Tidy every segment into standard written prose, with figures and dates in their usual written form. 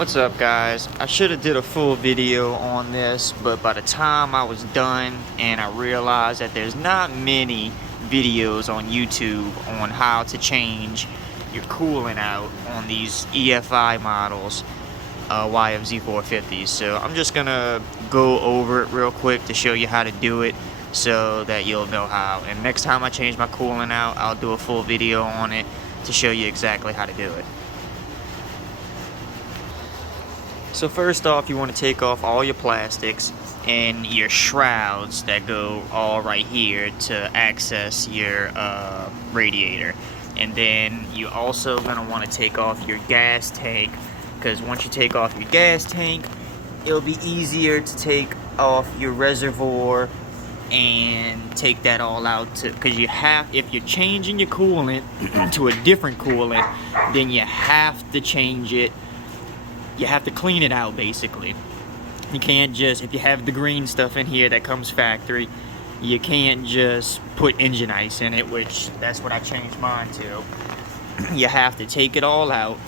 What's up, guys? I should have did a full video on this, but by the time I was done and I realized that there's not many videos on YouTube on how to change your coolant out on these EFI models, yfz450s. So I'm just gonna go over it real quick to show you how to do it so that you'll know how. And next time I change my coolant out, I'll do a full video on it to show you exactly how to do it. So first off, you want to take off all your plastics and your shrouds that go all right here to access your radiator. And then you also going to want to take off your gas tank, because once you take off your gas tank, it'll be easier to take off your reservoir and take that all out, because if you're changing your coolant to a different coolant, then you have to change it. You have to clean it out, basically. You can't just, if you have the green stuff in here that comes factory, you can't just put engine ice in it, which that's what I changed mine to. You have to take it all out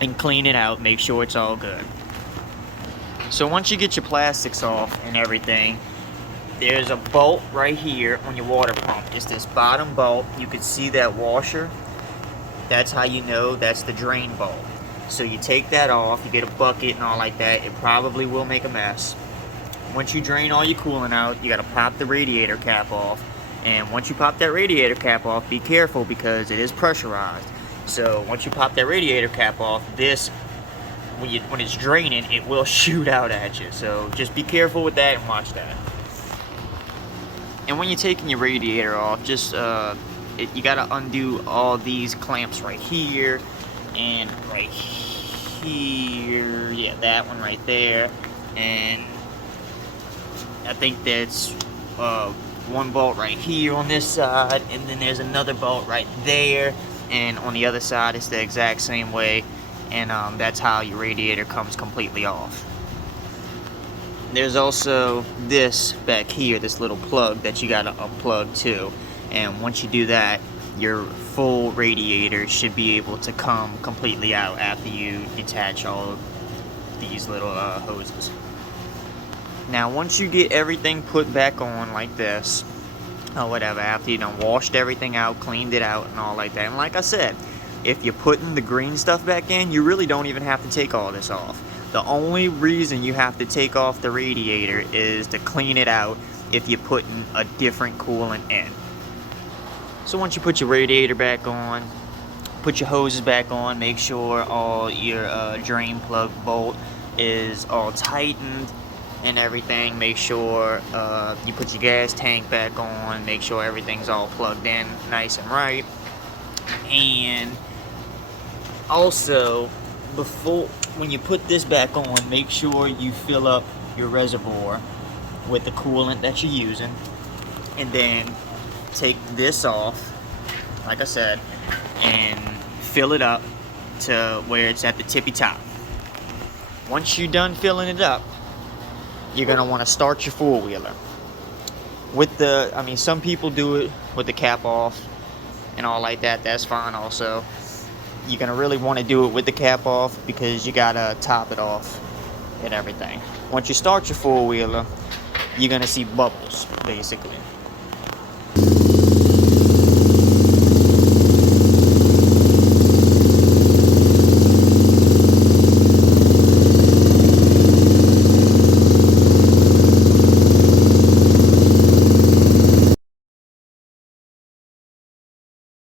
and clean it out, make sure it's all good. So once you get your plastics off and everything, there's a bolt right here on your water pump. It's this bottom bolt. You can see that washer. That's how you know that's the drain bolt. So you take that off, you get a bucket and all like that. It probably will make a mess. Once you drain all your coolant out, you gotta pop the radiator cap off. And once you pop that radiator cap off, be careful because it is pressurized. So once you pop that radiator cap off, this, when it's draining, it will shoot out at you. So just be careful with that and watch that. And when you're taking your radiator off, just you gotta undo all these clamps right here and right here, yeah, that one right there, and I think that's one bolt right here on this side, and then there's another bolt right there, and on the other side it's the exact same way, and that's how your radiator comes completely off. There's also this back here, this little plug that you gotta unplug too, and once you do that, your full radiator should be able to come completely out after you detach all of these little hoses. Now once you get everything put back on like this, or whatever, after you done washed everything out, cleaned it out and all like that, and like I said, if you're putting the green stuff back in, you really don't even have to take all this off. The only reason you have to take off the radiator is to clean it out if you're putting a different coolant in. So once you put your radiator back on, put your hoses back on, make sure all your drain plug bolt is all tightened and everything. Make sure you put your gas tank back on, make sure everything's all plugged in nice and right. And also, when you put this back on, make sure you fill up your reservoir with the coolant that you're using, and then take this off, like I said, and fill it up to where it's at the tippy top. Once you're done filling it up, you're gonna want to start your four-wheeler. Some people do it with the cap off and all like that. That's fine also. You're gonna really want to do it with the cap off because you gotta top it off and everything. Once you start your four-wheeler, you're gonna see bubbles, basically.